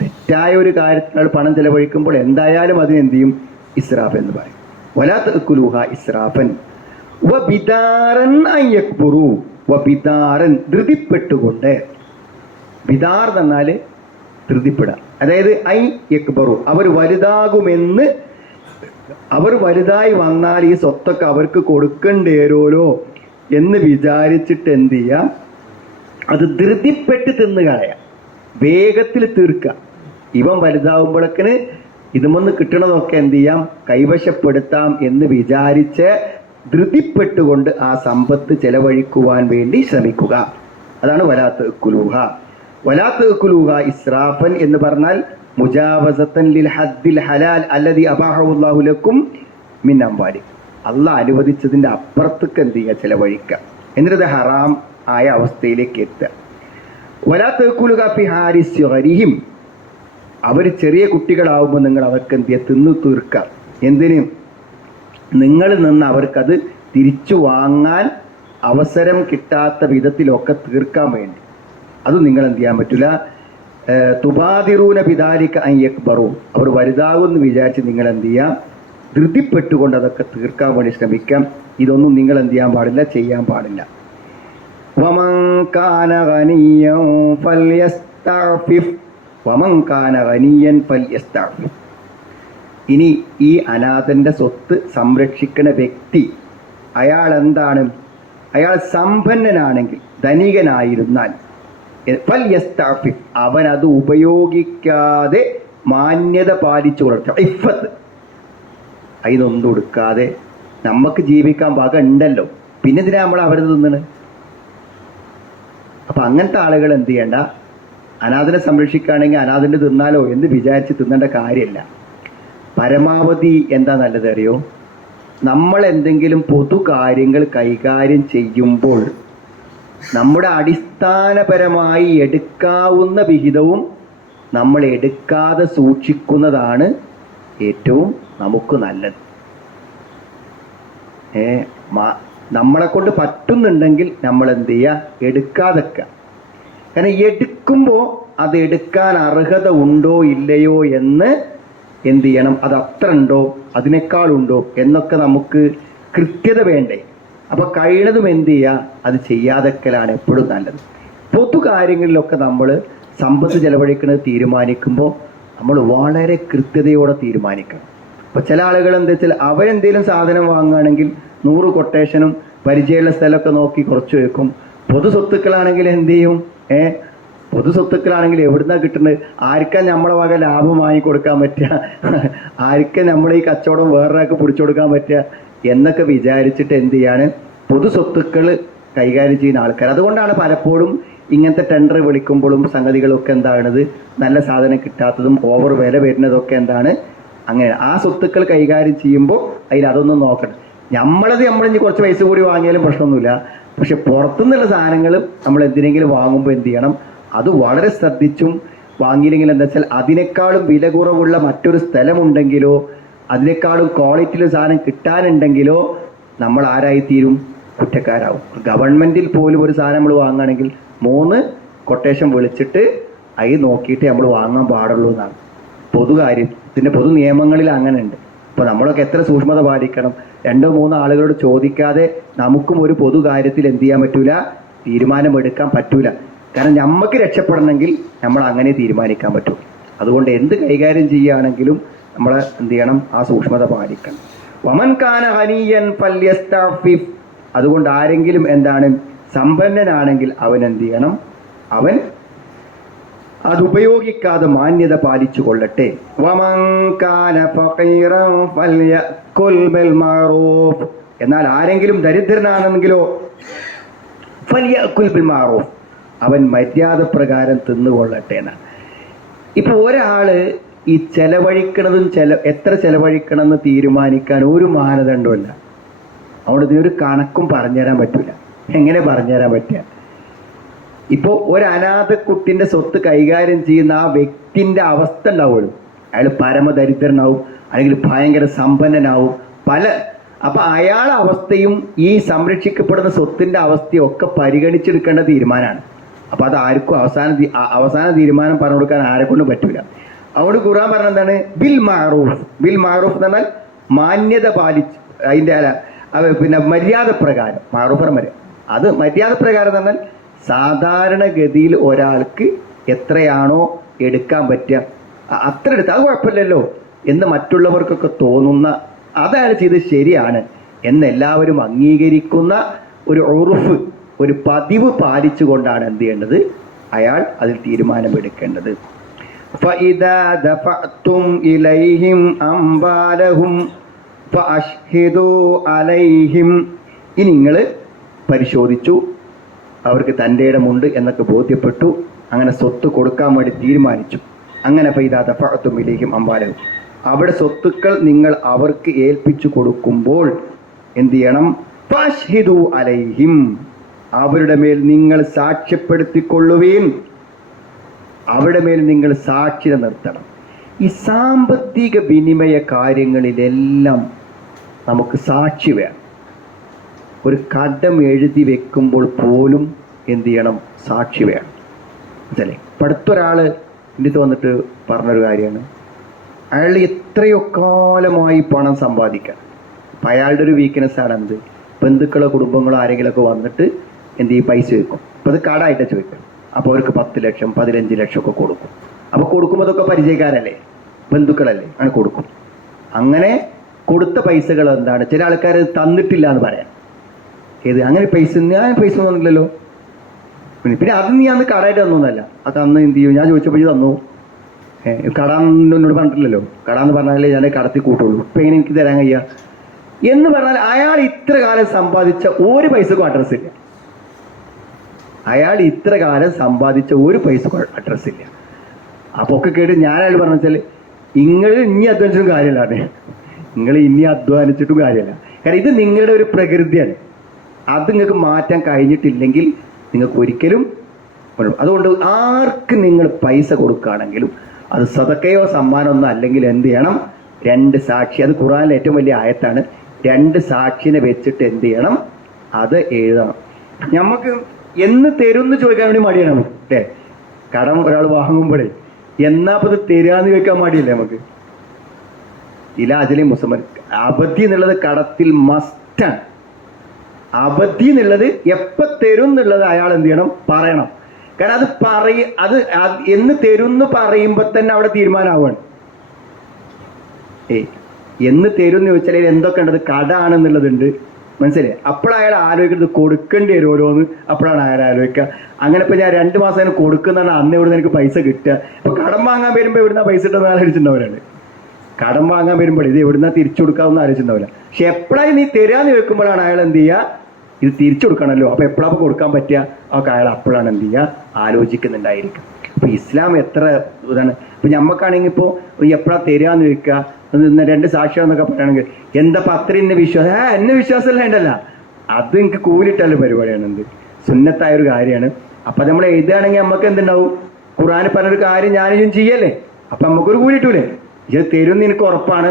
തെറ്റായ ഒരു കാര്യത്തിനാൾ പണം ചെലവഴിക്കുമ്പോൾ എന്തായാലും അതിനെന്ത് ചെയ്യും? ഇസ്രാഫ് എന്ന് പറയും. വലാ തഅ്കുലൂഹ ഇസ്രാഫൻ വബിദാറൻ അൻ യക്ബറൂ. വബിദാറൻ, ധൃതിപ്പെട്ടുകൊണ്ട്. ബിദാർ എന്നാൽ ധൃതിപ്പെടുക, അതായത് ഐ യക്ബറു, അവർ വലുതാകുമെന്ന്, അവർ വലുതായി വന്നാൽ ഈ സ്വത്തൊക്കെ അവർക്ക് കൊടുക്കേണ്ടേരോലോ എന്ന് വിചാരിച്ചിട്ട് എന്ത് ചെയ്യാം? അത് ധൃതിപ്പെട്ട് തിന്നു കളയാം, വേഗത്തിൽ തീർക്കുക. ഇവൻ വലുതാവുമ്പോഴേക്കിന് ഇതുമൊന്ന് കിട്ടണതൊക്കെ എന്ത് ചെയ്യാം? കൈവശപ്പെടുത്താം എന്ന് വിചാരിച്ച് ധൃതിപ്പെട്ടുകൊണ്ട് ആ സമ്പത്ത് ചെലവഴിക്കുവാൻ വേണ്ടി ശ്രമിക്കുക. അതാണ് വലാ തഅ്കുലൂഹ. വലാ തഅ്കുലൂഹ ഇസ്രാഫൻ എന്ന് പറഞ്ഞാൽ മുജാവസത്തൻ ലിൽ ഹദ്ദിൽ ഹലാൽ അല്ലദി അബാഹഹുല്ലാഹു ലക്കും മിൻ അംവാലി. അള്ളാഹ് അനുവദിച്ചതിൻ്റെ അപ്പുറത്തേക്ക് എന്ത് ചെയ്യുക? ചെലവഴിക്കുക. എന്നിട്ട് ഹറാം ആയ അവസ്ഥയിലേക്ക് എത്തുക. വലാ തഅ്കുലൂഹ ഫി ഹാരി സിഗരിഹിം. അവർ ചെറിയ കുട്ടികളാവുമ്പോൾ നിങ്ങൾ അവർക്ക് എന്ത് ചെയ്യുക, തിന്നു തീർക്കാം. എന്തിനും നിങ്ങളിൽ നിന്ന് അവർക്കത് തിരിച്ചു വാങ്ങാൻ അവസരം കിട്ടാത്ത വിധത്തിലൊക്കെ തീർക്കാൻ വേണ്ടി അത് നിങ്ങൾ എന്ത് ചെയ്യാൻ പറ്റില്ല. തുബാദിറൂന ബിദാലിക അൻ യക്ബറു, അവർ വലുതാകുമെന്ന് വിചാരിച്ച് നിങ്ങൾ എന്ത് ചെയ്യാം, ധൃതിപ്പെട്ടുകൊണ്ട് അതൊക്കെ തീർക്കാൻ വേണ്ടി ശ്രമിക്കാം. ഇതൊന്നും നിങ്ങൾ എന്ത് ചെയ്യാൻ പാടില്ല, ചെയ്യാൻ പാടില്ല. വമൻ കാന ഗനിയ്യൻ ഫൽയസ്തഅഫിഫ് വമൻ കാന ഗനിയ്യൻ ഫൽയസ്തഅഫിഫ്. ഇനി ഈ അനാഥന്റെ സ്വത്ത് സംരക്ഷിക്കുന്ന വ്യക്തി അയാൾ എന്താണ്, അയാൾ സമ്പന്നനാണെങ്കിൽ, ധനികനായിരുന്നാൽ ഫൽയസ്തഅഫിഫ്, അവൻ അത് ഉപയോഗിക്കാതെ മാന്യത പാലിച്ചു കൊടുക്കുക. ഇഫത്ത്, അതിനൊന്നും കൊടുക്കാതെ നമുക്ക് ജീവിക്കാൻ വക ഉണ്ടല്ലോ, പിന്നെ എന്തിനാ നമ്മൾ അവരെ തിന്നണ്? അപ്പൊ അങ്ങനത്തെ ആളുകൾ എന്ത് ചെയ്യണ്ട, അനാഥനെ സംരക്ഷിക്കുകയാണെങ്കിൽ അനാഥന്റെ തിന്നാലോ എന്ന് വിചാരിച്ച് തിന്നേണ്ട കാര്യമില്ല. പരമാവധി എന്താ നല്ലത് അറിയോ, നമ്മൾ എന്തെങ്കിലും പൊതു കാര്യങ്ങൾ കൈകാര്യം ചെയ്യുമ്പോൾ നമ്മുടെ അടിസ്ഥാനപരമായി എടുക്കാവുന്ന വിഹിതവും നമ്മൾ എടുക്കാതെ സൂക്ഷിക്കുന്നതാണ് ഏറ്റവും നമുക്ക് നല്ലത്. നമ്മളെ കൊണ്ട് പറ്റുന്നുണ്ടെങ്കിൽ നമ്മൾ എന്ത് ചെയ്യുക, എടുക്കാതെക്കുക. കാരണം എടുക്കുമ്പോൾ അത് എടുക്കാൻ അർഹത ഉണ്ടോ ഇല്ലയോ എന്ന് എന്ത് ചെയ്യണം, അത് അത്ര ഉണ്ടോ അതിനേക്കാളുണ്ടോ എന്നൊക്കെ നമുക്ക് കൃത്യത വേണ്ടേ. അപ്പൊ കഴിയുന്നതും എന്ത് ചെയ്യുക, അത് ചെയ്യാതെക്കലാണ് എപ്പോഴും നല്ലത്. പൊതു കാര്യങ്ങളിലൊക്കെ നമ്മൾ സമ്പത്ത് ചെലവഴിക്കുന്നത് തീരുമാനിക്കുമ്പോൾ നമ്മൾ വളരെ കൃത്യതയോടെ തീരുമാനിക്കണം. അപ്പൊ ചില ആളുകൾ എന്താ വെച്ചാൽ അവരെന്തെങ്കിലും സാധനം വാങ്ങുകയാണെങ്കിൽ 100 കൊട്ടേഷനും പരിചയമുള്ള സ്ഥലമൊക്കെ നോക്കി കുറച്ച് വെക്കും. പൊതു സ്വത്തുക്കളാണെങ്കിൽ എന്ത് ചെയ്യും, പൊതു സ്വത്തുക്കളാണെങ്കിൽ എവിടുന്നാ കിട്ടുന്നത്, ആർക്കാ നമ്മളെ വക ലാഭം വാങ്ങി കൊടുക്കാൻ പറ്റുക, ആർക്കാ നമ്മളെ ഈ കച്ചവടം വേറൊരാൾക്ക് പിടിച്ചു കൊടുക്കാൻ പറ്റുക എന്നൊക്കെ വിചാരിച്ചിട്ട് എന്ത് ചെയ്യാണ്, പൊതു സ്വത്തുക്കൾ കൈകാര്യം ചെയ്യുന്ന ആൾക്കാർ. അതുകൊണ്ടാണ് പലപ്പോഴും ഇങ്ങനത്തെ ടെൻഡർ വിളിക്കുമ്പോഴും സംഗതികളൊക്കെ എന്താണത്, നല്ല സാധനം കിട്ടാത്തതും ഓവർ വില വരുന്നതൊക്കെ എന്താണ്, അങ്ങനെ ആ സ്വത്തുക്കൾ കൈകാര്യം ചെയ്യുമ്പോൾ അതൊന്നും നോക്കണം. നമ്മളിനി കുറച്ച് പൈസ കൂടി വാങ്ങിയാലും പ്രശ്നമൊന്നുമില്ല. പക്ഷെ പുറത്തുനിന്നുള്ള സാധനങ്ങൾ നമ്മൾ എന്തിനെങ്കിലും വാങ്ങുമ്പോൾ എന്ത് ചെയ്യണം, അത് വളരെ ശ്രദ്ധിച്ചും വാങ്ങിയില്ലെങ്കിൽ എന്താ വെച്ചാൽ അതിനേക്കാളും വില കുറവുള്ള മറ്റൊരു സ്ഥലമുണ്ടെങ്കിലോ അതിനേക്കാളും ക്വാളിറ്റിയിൽ സാധനം കിട്ടാനുണ്ടെങ്കിലോ നമ്മൾ ആരായിത്തീരും, കുറ്റക്കാരാവും. ഗവൺമെന്റിൽ പോലും ഒരു സാധനം നമ്മൾ വാങ്ങുകയാണെങ്കിൽ 3 കൊട്ടേഷൻ വിളിച്ചിട്ട് അത് നോക്കിയിട്ട് നമ്മൾ വാങ്ങാൻ പാടുള്ളൂ എന്നാണ് പൊതുകാര്യം. ഇതിൻ്റെ പൊതു നിയമങ്ങളിൽ അങ്ങനെ ഉണ്ട്. അപ്പോൾ നമ്മളൊക്കെ എത്ര സൂക്ഷ്മത പാലിക്കണം. 2-3 ആളുകളോട് ചോദിക്കാതെ നമുക്കും ഒരു പൊതു കാര്യത്തിൽ എന്ത് ചെയ്യാൻ പറ്റൂല, തീരുമാനമെടുക്കാൻ പറ്റൂല. കാരണം നമുക്ക് രക്ഷപ്പെടണമെങ്കിൽ നമ്മൾ അങ്ങനെ തീരുമാനിക്കാൻ പറ്റും. അതുകൊണ്ട് എന്ത് കൈകാര്യം ചെയ്യുകയാണെങ്കിലും നമ്മൾ എന്ത് ചെയ്യണം, ആ സൂക്ഷ്മത പാലിക്കണം. വമൻ കാന ഗനിയ്യൻ ഫൽയസ്തഅഫിഫ്, അതുകൊണ്ട് ആരെങ്കിലും എന്താണ് സമ്പന്നനാണെങ്കിൽ അവൻ എന്ത് ചെയ്യണം, അവൻ അത് ഉപയോഗിക്കാതെ മാന്യത പാലിച്ചു കൊള്ളട്ടെ. വമൻ കാന ഫഖീറൻ ഫൽയകുൽ ബിൽ മഅറൂഫ്, എന്നാൽ ആരെങ്കിലും ദരിദ്രനാണെങ്കിലോ ഫൽയകുൽ ബിൽ മഅറൂഫ്, അവൻ മര്യാദ പ്രകാരം തിന്നുകൊള്ളട്ടെ എന്നാണ്. ഇപ്പൊ ഒരാള് ഈ ചെലവഴിക്കണതും എത്ര ചെലവഴിക്കണം എന്ന് തീരുമാനിക്കാൻ ഒരു മാനദണ്ഡമില്ല. അവിടെ ഇതിനൊരു കണക്കും പറഞ്ഞുതരാൻ പറ്റൂല. എങ്ങനെ പറഞ്ഞുതരാൻ പറ്റുക? ഇപ്പോൾ ഒരു അനാഥക്കുട്ടിൻ്റെ സ്വത്ത് കൈകാര്യം ചെയ്യുന്ന ആ വ്യക്തിൻ്റെ അവസ്ഥ ഉണ്ടാവുള്ളൂ. അയാൾ പരമദരിദ്രനാവും, അല്ലെങ്കിൽ ഭയങ്കര സമ്പന്നനാവും, അപ്പം അയാളുടെ അവസ്ഥയും ഈ സംരക്ഷിക്കപ്പെടുന്ന സ്വത്തിൻ്റെ അവസ്ഥയും ഒക്കെ പരിഗണിച്ചെടുക്കേണ്ട തീരുമാനമാണ്. അപ്പം അത് ആർക്കും അവസാന തീരുമാനം പറഞ്ഞു കൊടുക്കാൻ ആരെക്കൊണ്ടും പറ്റൂല. അതുകൊണ്ട് ഖുർആൻ പറഞ്ഞ എന്താണ്, ബിൽ മഅറൂഫ്. ബിൽ മഅറൂഫ് എന്ന് പറഞ്ഞാൽ മാന്യത പാലിച്ച്, അതിൻ്റെ പിന്നെ മര്യാദ പ്രകാരം. മഅറൂഫ് അത് മര്യാദ പ്രകാരം എന്ന് പറഞ്ഞാൽ സാധാരണഗതിയിൽ ഒരാൾക്ക് എത്രയാണോ എടുക്കാൻ പറ്റുക അത്ര എടുത്ത്, അത് കുഴപ്പമില്ലല്ലോ എന്ന് മറ്റുള്ളവർക്കൊക്കെ തോന്നുന്ന, അതാണ് ചെയ്ത് ശരിയാണ് എന്നെല്ലാവരും അംഗീകരിക്കുന്ന ഒരു ഉറുഫ്, ഒരു പതിവ് പാലിച്ചുകൊണ്ടാണ് എന്ത് ചെയ്യേണ്ടത്, അയാൾ അതിൽ തീരുമാനമെടുക്കേണ്ടത്. فَإِذَا دَفَعْتُمْ إِلَيْهِمْ أَمْوَالَهُمْ فَأَشْهِدُوا عَلَيْهِمْ. ഇനി നിങ്ങൾ പരിശോധിച്ചു, അവർക്ക് തൻ്റെ ഇടമുണ്ട് എന്നൊക്കെ ബോധ്യപ്പെട്ടു, അങ്ങനെ സ്വത്ത് കൊടുക്കാൻ വേണ്ടി തീരുമാനിച്ചു. അങ്ങനെ فَإِذَا دَفَعْتُمْ إِلَيْهِمْ أَمْوَالَهُمْ, അവിടെ സ്വത്തുക്കൾ നിങ്ങൾ അവർക്ക് ഏൽപ്പിച്ചു കൊടുക്കുമ്പോൾ എന്ത് ചെയ്യണം, فَأَشْهِدُوا عَلَيْهِمْ, അവരുടെ മേൽ നിങ്ങൾ സാക്ഷ്യപ്പെടുത്തിക്കൊള്ളുവീൻ, അവരുടെ മേൽ നിങ്ങൾ സാക്ഷ്യം നിർത്തണം. ഈ സാമ്പത്തിക വിനിമയ കാര്യങ്ങളിലെല്ലാം നമുക്ക് സാക്ഷി വേണം. ഒരു കടം എഴുതി വെക്കുമ്പോൾ പോലും എന്ത് ചെയ്യണം? സാക്ഷി വേണം. മനസ്സിലെ ഇപ്പം അടുത്തൊരാൾ എൻ്റെ അടുത്ത് വന്നിട്ട് പറഞ്ഞൊരു കാര്യമാണ്, അയാൾ എത്രയോ കാലമായി പണം സമ്പാദിക്കണം. അപ്പം അയാളുടെ ഒരു വീക്ക്നെസ്സാണ് എന്ത്, ബന്ധുക്കളോ കുടുംബങ്ങളോ ആരെങ്കിലുമൊക്കെ വന്നിട്ട് എന്ത് ചെയ്യും? പൈസ വെക്കും. അപ്പോൾ അത് കടമായിട്ടാണ് ചോദിക്കും. അപ്പോൾ അവർക്ക് 10 ലക്ഷം 15 ലക്ഷം ഒക്കെ കൊടുക്കും. അപ്പോൾ കൊടുക്കുമ്പോൾ അതൊക്കെ പരിചയക്കാരല്ലേ, ബന്ധുക്കളല്ലേ, അങ്ങനെ കൊടുക്കും. അങ്ങനെ കൊടുത്ത പൈസകൾ എന്താണ്, ചില ആൾക്കാർ തന്നിട്ടില്ല എന്ന് പറയാം. ഏത് അങ്ങനെ പൈസ, ഞാൻ പൈസ തന്നില്ലല്ലോ, പിന്നെ അത് നീ അന്ന് കടമായിട്ട് തന്നൊന്നല്ല, അത് അന്ന് എന്ത് ചെയ്യും? ഞാൻ ചോദിച്ചപ്പോൾ തന്നു, കടാന്ന് എന്നോട് പറഞ്ഞിട്ടില്ലല്ലോ, കടാന്ന് പറഞ്ഞാലേ ഞാൻ കടത്തി കൂട്ടുള്ളൂ, ഇപ്പം എങ്ങനെ എനിക്ക് തരാൻ കഴിയുക എന്ന് പറഞ്ഞാൽ അയാൾ ഇത്ര കാലം സമ്പാദിച്ച ഒരു പൈസക്കും അഡ്രസ്സ് ഇല്ല. അയാൾ ഇത്ര കാലം സമ്പാദിച്ച ഒരു പൈസക്കും അഡ്രസ്സ് ഇല്ല. അപ്പോൾ ഒക്കെ കേട്ട് ഞാൻ അയാൾ പറഞ്ഞു വെച്ചാൽ, നിങ്ങൾ ഇനി അധ്വാനിച്ചിട്ടും കാര്യമില്ല, നിങ്ങൾ ഇനി അധ്വാനിച്ചിട്ടും കാര്യമില്ല. കാരണം ഇത് നിങ്ങളുടെ ഒരു പ്രകൃതിയാണ്. അത് നിങ്ങൾക്ക് മാറ്റാൻ കഴിഞ്ഞിട്ടില്ലെങ്കിൽ നിങ്ങൾക്ക് ഒരിക്കലും. അതുകൊണ്ട് ആർക്ക് നിങ്ങൾ പൈസ കൊടുക്കുകയാണെങ്കിലും അത് സദക്കയോ സമ്മാനമൊന്നും അല്ലെങ്കിൽ എന്ത് ചെയ്യണം? 2 സാക്ഷി. അത് ഖുർആനിലെ ഏറ്റവും വലിയ ആയത്താണ്. 2 സാക്ഷിനെ വെച്ചിട്ട് എന്ത് ചെയ്യണം? അത് എഴുതണം. നമുക്ക് എന്ന് തരുമെന്ന് ചോദിക്കാൻ വേണ്ടി മടിയാണ് നമുക്ക്, അല്ലേ? കടം ഒരാൾ വാങ്ങുമ്പോഴേ എന്നാ അപ്പം ഇത് തരാന്ന് ചോദിക്കാൻ മടിയല്ലേ നമുക്ക്? ഇലാജലി മുസമ്മൻ, അവധി എന്നുള്ളത് കടത്തിൽ മസ്റ്റാണ്. അവധി എന്നുള്ളത് എപ്പോൾ തരും എന്നുള്ളത് അയാൾ എന്ത് ചെയ്യണം? പറയണം. കാരണം അത് എന്ന് തരും എന്ന് പറയുമ്പോൾ തന്നെ അവിടെ തീരുമാനമാവുകയാണ്. എന്ന് തരും എന്ന് ചോദിച്ചാൽ എന്തൊക്കെ ഉണ്ടത്? കട ആണെന്നുള്ളതുണ്ട്, മനസ്സിലായി? അപ്പോഴയാൾ ആലോചിക്കുന്നത് കൊടുക്കേണ്ടി വരും ഓരോന്ന്. അപ്പോഴാണ് അയാൾ ആലോചിക്കുക. അങ്ങനെ ഇപ്പം ഞാൻ 2 മാസം അതിന് കൊടുക്കുന്നതാണ്, അന്ന് എവിടെ നിന്ന് എനിക്ക് പൈസ കിട്ടുക? ഇപ്പം കടം വാങ്ങാൻ വരുമ്പോൾ എവിടുന്ന പൈസ കിട്ടുന്ന ആലോചിച്ചിട്ടുണ്ടാവില്ലാണ്. കടം വാങ്ങാൻ വരുമ്പോൾ ഇത് എവിടുന്ന തിരിച്ചു കൊടുക്കാമെന്ന് ആലോചിച്ചിട്ടുണ്ടാവില്ല. പക്ഷെ എപ്പോഴായി നീ തരാന്ന് വെക്കുമ്പോഴാണ് അയാൾ എന്ത് ചെയ്യുക? ഇത് തിരിച്ചു കൊടുക്കണമല്ലോ, അപ്പോൾ എപ്പോഴാണ് കൊടുക്കാൻ പറ്റുക? ഒക്കെ അയാൾ അപ്പോഴാണ് എന്ത് ചെയ്യുക? ആലോചിക്കുന്നുണ്ടായിരിക്കും. അപ്പോൾ ഇസ്ലാം എത്ര ഇതാണ്. ഇപ്പം ഞമ്മക്കാണെങ്കിൽ ഇപ്പോൾ എപ്പോഴാണ് തരാന്ന് ചോദിക്കുക, 2 സാക്ഷിയാന്നൊക്കെ പറയുകയാണെങ്കിൽ എന്താ അത്രയും എന്നെ വിശ്വാസം? എന്നെ വിശ്വാസമല്ല ഉണ്ടല്ല, അത് എനിക്ക് കൂലിട്ടല്ല പരിപാടിയാണ്. എന്ത് സുന്നത്തായൊരു കാര്യമാണ്. അപ്പം നമ്മൾ എഴുതുകയാണെങ്കിൽ നമുക്ക് എന്തുണ്ടാവും? ഖുർആനിൽ പറഞ്ഞൊരു കാര്യം ഞാനും ചെയ്യല്ലേ, അപ്പം നമുക്കൊരു കൂലിട്ടൂലേ? ഇത് തരുമെന്ന് എനിക്ക് ഉറപ്പാണ്,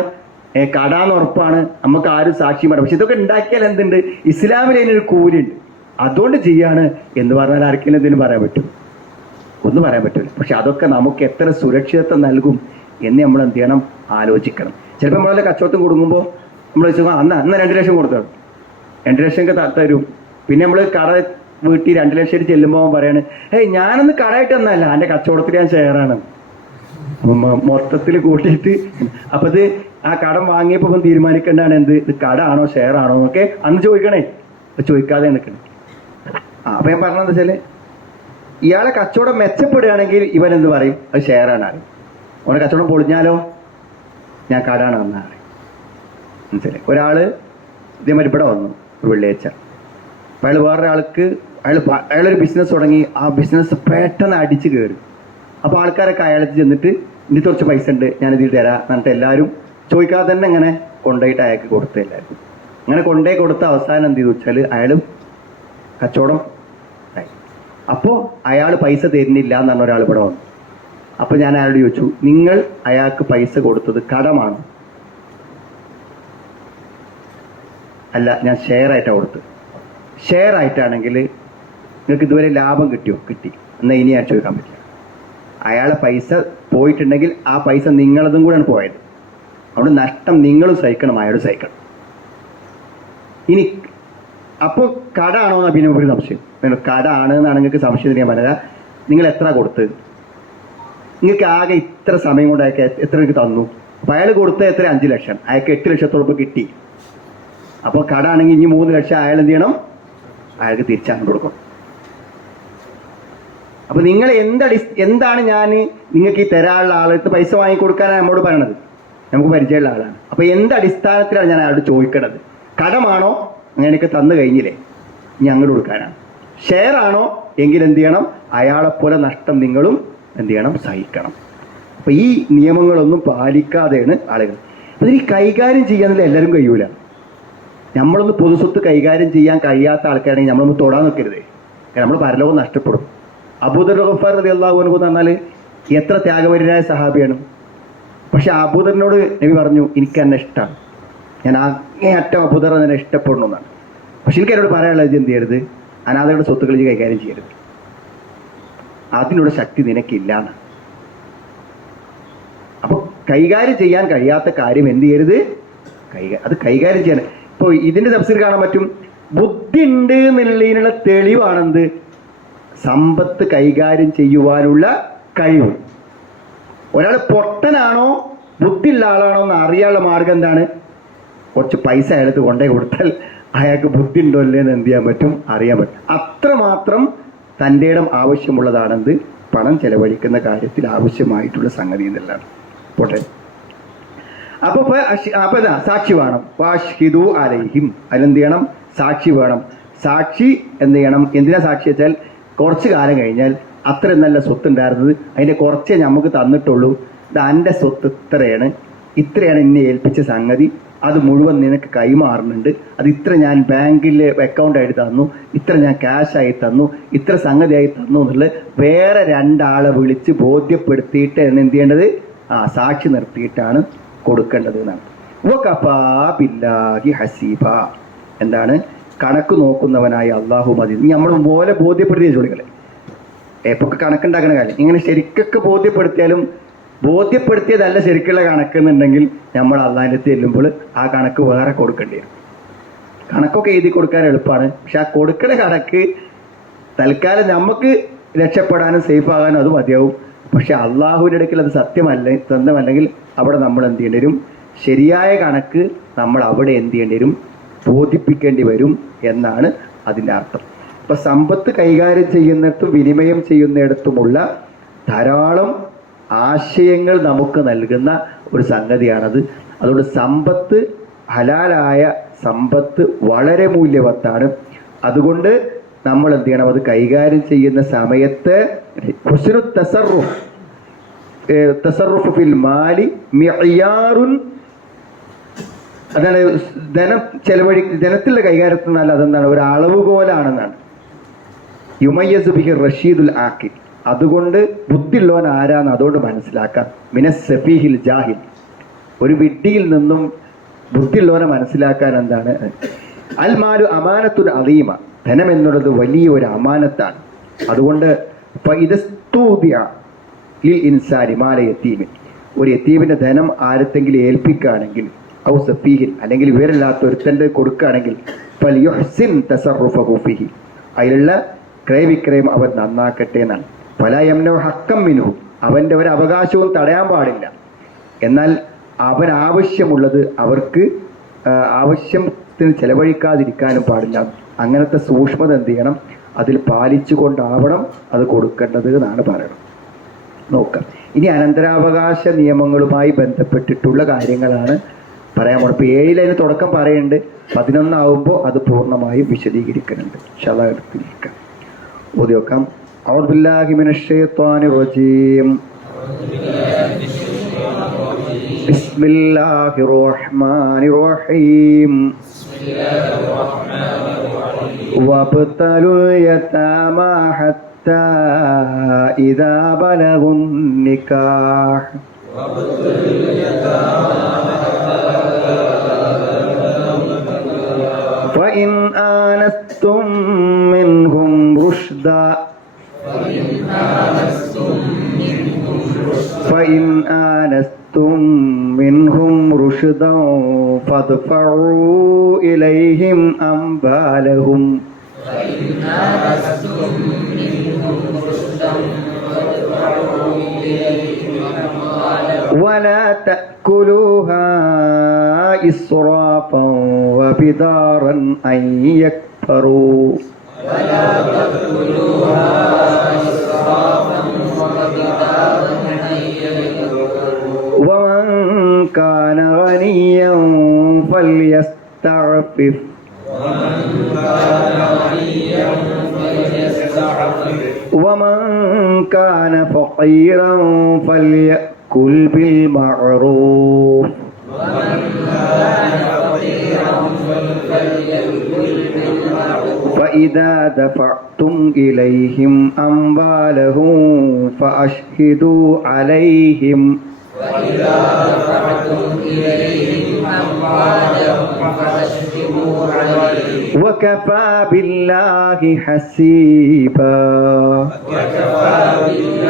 കടാന്ന് ഉറപ്പാണ്, നമുക്ക് ആരും സാക്ഷ്യം പറയാം. പക്ഷെ ഇതൊക്കെ ഉണ്ടാക്കിയാൽ എന്തുണ്ട്? ഇസ്ലാമിൽ അതിനൊരു കൂലിയുണ്ട്, അതുകൊണ്ട് ചെയ്യാണ് എന്ന് പറഞ്ഞാൽ ആർക്കെങ്കിലും എന്തിനും പറയാൻ പറ്റും? ഒന്നും പറയാൻ പറ്റില്ല. പക്ഷെ അതൊക്കെ നമുക്ക് എത്ര സുരക്ഷിതത്വം നൽകും എന്ന് നമ്മൾ എന്ത് ചെയ്യണം? ആലോചിക്കണം. ചിലപ്പോൾ നമ്മളെ കച്ചവടം കൊടുക്കുമ്പോൾ നമ്മൾ വെച്ചാൽ അന്ന് 2 ലക്ഷം കൊടുക്കണം, 2 ലക്ഷമൊക്കെ തരും. പിന്നെ നമ്മൾ കട വീട്ടിൽ 2 ലക്ഷം ചെല്ലുമ്പോൾ പറയാണ്, ഞാനൊന്ന് കടമായിട്ട് തന്നല്ല, എൻ്റെ കച്ചവടത്തിൽ ഞാൻ ഷെയറാണ് മൊത്തത്തിൽ കൂട്ടിയിട്ട്. അപ്പം ഇത് ആ കടം വാങ്ങിയപ്പോൾ തീരുമാനിക്കേണ്ടതാണ് എന്ത്, ഇത് കട ആണോ ഷെയർ ആണോ എന്നൊക്കെ അന്ന് ചോദിക്കണേ. ചോദിക്കാതെ നിൽക്കണം. അപ്പം ഞാൻ പറഞ്ഞതെന്ന് വെച്ചാൽ, ഇയാളെ കച്ചവടം മെച്ചപ്പെടുകയാണെങ്കിൽ ഇവൻ എന്ത് പറയും? അത് ഷെയറാണ്. അവനെ കച്ചവടം പൊളിഞ്ഞാലോ ഞാൻ കടാണ് വന്നാണ്. മനസ്സിലായി? ഒരാൾ ഇതേമാതിരി ഇവിടെ വന്നു ഒരു വെള്ളിയാഴ്ച. അപ്പോൾ അയാൾ വേറൊരാൾക്ക് അയാളൊരു ബിസിനസ് തുടങ്ങി. ആ ബിസിനസ് പെട്ടെന്ന് അടിച്ച് കയറി. അപ്പോൾ ആൾക്കാരൊക്കെ അയാൾക്ക് ചെന്നിട്ട് ഇനി കുറച്ച് പൈസ ഉണ്ട്, ഞാനിതിൽ തരാം എന്നിട്ട് എല്ലാവരും ചോദിക്കാതെ തന്നെ ഇങ്ങനെ കൊണ്ടുപോയിട്ട് അയാൾക്ക് കൊടുത്ത് എല്ലാവർക്കും. അങ്ങനെ കൊണ്ടുപോയി കൊടുത്ത അവസാനം എന്ത് ചെയ്തു വെച്ചാൽ അയാൾ കച്ചവടം ആയി. അപ്പോൾ അയാൾ പൈസ തരുന്നില്ല എന്ന് പറഞ്ഞ ഒരാൾ ഇവിടെ വന്നു. അപ്പോൾ ഞാൻ അയാളോട് ചോദിച്ചു, നിങ്ങൾ അയാൾക്ക് പൈസ കൊടുത്തത് കടമാണ്? അല്ല, ഞാൻ ഷെയർ ആയിട്ടാണ് കൊടുത്തത്. ഷെയർ ആയിട്ടാണെങ്കിൽ നിങ്ങൾക്ക് ഇതുവരെ ലാഭം കിട്ടിയോ? കിട്ടി. എന്നാൽ ഇനി ഞാൻ ചോദിക്കാൻ പറ്റില്ല. അയാളെ പൈസ പോയിട്ടുണ്ടെങ്കിൽ ആ പൈസ നിങ്ങളതും കൂടെയാണ് പോയത്. അവിടെ നഷ്ടം നിങ്ങളും സഹിക്കണം, അയാളും സഹിക്കണം. ഇനി അപ്പോൾ കട ആണോ എന്നാണ് പിന്നെ ഒരു സംശയം. കട ആണ് എന്നാണ് നിങ്ങൾക്ക് സംശയം ഞാൻ പറഞ്ഞാൽ, നിങ്ങൾ എത്ര കൊടുത്തത്? നിങ്ങൾക്ക് ആകെ ഇത്ര സമയം കൊണ്ട് അയാൾക്ക് എത്ര എനിക്ക് തന്നു? അപ്പോൾ അയാൾ കൊടുത്തത് എത്ര? 5 ലക്ഷം. അയാൾക്ക് 8 ലക്ഷത്തോളം കിട്ടി. അപ്പോൾ കട ആണെങ്കിൽ ഇനി 3 ലക്ഷം അയാൾ എന്ത് ചെയ്യണം? അയാൾക്ക് തിരിച്ചാണ് കൊടുക്കണം. അപ്പോൾ നിങ്ങൾ എന്താണ് ഞാൻ നിങ്ങൾക്ക് ഈ തരാനുള്ള ആളെടുത്ത് പൈസ വാങ്ങിക്കൊടുക്കാനാണ് നമ്മോട് പറയണത്? നമുക്ക് പരിചയമുള്ള ആളാണ്. അപ്പോൾ എന്ത് അടിസ്ഥാനത്തിലാണ് ഞാൻ അയാളോട് ചോദിക്കണത്? കടമാണോ? അങ്ങനെ എനിക്ക് തന്നു കഴിഞ്ഞില്ലേ, ഇനി അങ്ങോട്ട് കൊടുക്കാനാണ്. ഷെയർ ആണോ? എങ്കിൽ എന്ത് ചെയ്യണം? അയാളെപ്പോലെ നഷ്ടം നിങ്ങളും എന്ത് ചെയ്യണം? സഹിക്കണം. അപ്പോൾ ഈ നിയമങ്ങളൊന്നും പാലിക്കാതെയാണ് ആളുകൾ. അപ്പോൾ ഈ കൈകാര്യം ചെയ്യാന്നില്ല എല്ലാവരും കഴിയൂല. നമ്മളൊന്ന് പൊതുസ്വത്ത് കൈകാര്യം ചെയ്യാൻ കഴിയാത്ത ആൾക്കാരാണെങ്കിൽ നമ്മളൊന്ന് തൊടാൻ നിൽക്കരുത്. നമ്മൾ പരലോകം നഷ്ടപ്പെടും. അബൂദർ ഗഫാർ റളിയല്ലാഹു അൻഹു എന്ന് പറഞ്ഞാൽ എത്ര ത്യാഗപരനായ സഹാബിയാണ്. പക്ഷെ അബൂദറിനോട് നബി പറഞ്ഞു, എനിക്ക് എന്നെ ഇഷ്ടമാണ്, ഞാൻ അങ്ങേയറ്റം അബൂദർ എന്നെ ഇഷ്ടപ്പെടുന്നു എന്നാണ്. പക്ഷെ എനിക്ക് എന്നോട് പറയാനുള്ളത്, എന്ത് ചെയ്യരുത്, അനാഥകളുടെ സ്വത്തുക്കൾ കൈകാര്യം ചെയ്യരുത്, അതിനുള്ള ശക്തി നിനക്കില്ല എന്ന്. അപ്പൊ കൈകാര്യം ചെയ്യാൻ കഴിയാത്ത കാര്യം എന്ത് ചെയ്യരുത്, അത് കൈകാര്യം ചെയ്യാൻ. ഇപ്പോൾ ഇതിന്റെ തഫ്സീർ കാണാൻ പറ്റും, ബുദ്ധി ഉണ്ട് എന്നുള്ളതിനുള്ള തെളിവാണെന്ത്, സമ്പത്ത് കൈകാര്യം ചെയ്യുവാനുള്ള കഴിവ്. ഒരാൾ പൊട്ടനാണോ ബുദ്ധിയുള്ള ആളാണോ എന്ന് അറിയാനുള്ള മാർഗം എന്താണ്, കുറച്ച് പൈസ അയാൾക്ക് കൊണ്ടേ കൊടുത്താൽ അയാൾക്ക് ബുദ്ധി ഉണ്ടോ അല്ലേന്ന് എന്ത് ചെയ്യാൻ പറ്റും, അറിയാൻ പറ്റും. അത്രമാത്രം തൻ്റെ ഇടം ആവശ്യമുള്ളതാണെന്ത്, പണം ചെലവഴിക്കുന്ന കാര്യത്തിൽ ആവശ്യമായിട്ടുള്ള സംഗതി എന്നുള്ളതാണ്. പോട്ടെ. അപ്പൊ സാക്ഷി വേണം. വാഷ്ഹിദു അലൈഹിം, അതിലെന്ത് ചെയ്യണം, സാക്ഷി വേണം. സാക്ഷി എന്ത് ചെയ്യണം, എന്തിനാ സാക്ഷി വെച്ചാൽ കുറച്ച് കാലം കഴിഞ്ഞാൽ അത്ര നല്ല സ്വത്ത് ഉണ്ടായിരുന്നത് അതിൻ്റെ കുറച്ചേ നമുക്ക് തന്നിട്ടുള്ളൂ, ഇത് എൻ്റെ സ്വത്ത് ഇത്രയാണ് എന്നെ ഏൽപ്പിച്ച സംഗതി, അത് മുഴുവൻ നിനക്ക് കൈമാറുന്നുണ്ട്, അത് ഇത്ര ഞാൻ ബാങ്കിൽ അക്കൗണ്ടായിട്ട് തന്നു, ഇത്ര ഞാൻ ക്യാഷായി തന്നു, ഇത്ര സംഗതിയായി തന്നു എന്നുള്ളത് വേറെ രണ്ടാളെ വിളിച്ച് ബോധ്യപ്പെടുത്തിയിട്ട് എന്ത് ചെയ്യേണ്ടത്, സാക്ഷി നിർത്തിയിട്ടാണ് കൊടുക്കേണ്ടത് എന്നാണ്. വകഫാ ബില്ലാഹി ഹസീബ, എന്താണ്, കണക്ക് നോക്കുന്നവനായ അള്ളാഹു മതി. നീ നമ്മൾ പോലെ ബോധ്യപ്പെടുത്തിയ ജോലികളെ എപ്പൊക്കെ കണക്കുണ്ടാക്കുന്ന കാര്യം ഇങ്ങനെ ശരിക്കൊക്കെ ബോധ്യപ്പെടുത്തിയതല്ല ശരിക്കുള്ള കണക്കെന്നുണ്ടെങ്കിൽ നമ്മൾ അള്ളാഹിൻ്റെ ചെല്ലുമ്പോൾ ആ കണക്ക് വേറെ കൊടുക്കേണ്ടി വരും. കണക്കൊക്കെ എഴുതി കൊടുക്കാൻ എളുപ്പമാണ്, പക്ഷെ ആ കൊടുക്കുന്ന കണക്ക് തൽക്കാലം നമുക്ക് രക്ഷപ്പെടാനും സേഫ് ആകാനും അത് മതിയാവും. പക്ഷെ അള്ളാഹുവിൻ്റെ ഇടയ്ക്കിൽ അത് സ്വന്തമല്ലെങ്കിൽ അവിടെ നമ്മൾ എന്ത് ചെയ്യേണ്ടി വരും, ശരിയായ കണക്ക് നമ്മൾ അവിടെ എന്ത് ചെയ്യേണ്ടി വരും, ബോധിപ്പിക്കേണ്ടി വരും എന്നാണ് അതിൻ്റെ അർത്ഥം. ഇപ്പൊ സമ്പത്ത് കൈകാര്യം ചെയ്യുന്നിടത്തും വിനിമയം ചെയ്യുന്നിടത്തുമുള്ള ധാരാളം ആശയങ്ങൾ നമുക്ക് നൽകുന്ന ഒരു സംഗതിയാണത്. അതുകൊണ്ട് സമ്പത്ത്, ഹലാലായ സമ്പത്ത് വളരെ മൂല്യവത്താണ്. അതുകൊണ്ട് നമ്മൾ എന്ത് ചെയ്യണം, അത് കൈകാര്യം ചെയ്യുന്ന സമയത്ത് ഹുസ്നു തസറുഫ് ഫിൽ മാലി മിഅ്യാറുൻ, അതാണ് ധനത്തിലുള്ള കൈകാര്യത്തിനല്ല, അതെന്താണ്, ഒരു അളവുകോലാണെന്നാണ്. യുമയ്യസു ബിഹി റഷീദുൽ ആഖിൽ, അതുകൊണ്ട് ബുദ്ധിയുള്ളവൻ ആരാന്ന് അതുകൊണ്ട് മനസ്സിലാക്കാം. മിനസ് സഫീഹിൽ ജാഹിൽ, ഒരു വിഡ്ഢിയിൽ നിന്നും ബുദ്ധിയുള്ളവനെ മനസ്സിലാക്കാൻ എന്താണ്, അൽ മാലു അമാനത്തുൽ അദീമ, ധനം എന്നുള്ളത് വലിയ ഒരു അമാനത്താണ്. അതുകൊണ്ട് ഇൻസാനി മാല യത്തീമിൻ, ഒരു യത്തീമിന്റെ ധനം ആരെത്തെങ്കിലും ഏൽപ്പിക്കുകയാണെങ്കിൽ, ഔ സഫീഹിൻ, അല്ലെങ്കിൽ വിവരമില്ലാത്ത ഒരുത്തൻ്റെ കൊടുക്കുകയാണെങ്കിൽ, ഫൽയുഹ്സിൻ തസറുഫഹു ഫീഹി, അതിലുള്ള ക്രയവിക്രയം അവൻ നന്നാക്കട്ടെ എന്നാണ്. ഫലാ യംനഉ ഹഖ്കം മിൻഹു, അവൻ്റെ ഒരു അവകാശവും തടയാൻ പാടില്ല. എന്നാൽ അവൻ ആവശ്യമുള്ളത് അവർക്ക് ആവശ്യത്തിന് ചെലവഴിക്കാതിരിക്കാനും പാടില്ല. അങ്ങനത്തെ സൂക്ഷ്മത എന്ത് ചെയ്യണം, അതിൽ പാലിച്ചുകൊണ്ടാവണം അത് കൊടുക്കേണ്ടത് എന്നാണ് പറയുന്നത്. നോക്കാം, ഇനി അനന്തരാവകാശ നിയമങ്ങളുമായി ബന്ധപ്പെട്ടിട്ടുള്ള കാര്യങ്ങളാണ് പറയാൻ പോകുന്നത്. ഇപ്പോൾ 7 അതിന് തുടക്കം പറയുന്നുണ്ട്, 11 ആവുമ്പോൾ അത് പൂർണ്ണമായും വിശദീകരിക്കുന്നുണ്ട്. ഇൻഷാ അല്ലാഹ് എടുത്തിരിക്കാം, ഓതി നോക്കാം. അഊദു ബില്ലാഹി മിനശ് ശൈത്വാനിർ റജീം. ബിസ്മില്ലാഹിർ റഹ്മാനിർ റഹീം. വബ്തലുൽ യതാമാ ഹത്താ ഇദാ ബലഗുൻ നിക്കാഹ്. فإن آنستم منهم رشدا فادفعوا إليهم أموالهم ولا تأكلوها إسرافا وبدارا أن يكفروا ومن كان غنيا فليستعفف ومن كان فقيرا فليأكل بالمعروف فإذا دفعتم إليهم أموالهم فأشهدوا عليهم وإذا دفعتم إليهم أموالهم فأشفقوا عليهم وكفى بالله حسيبا. وكفى بالله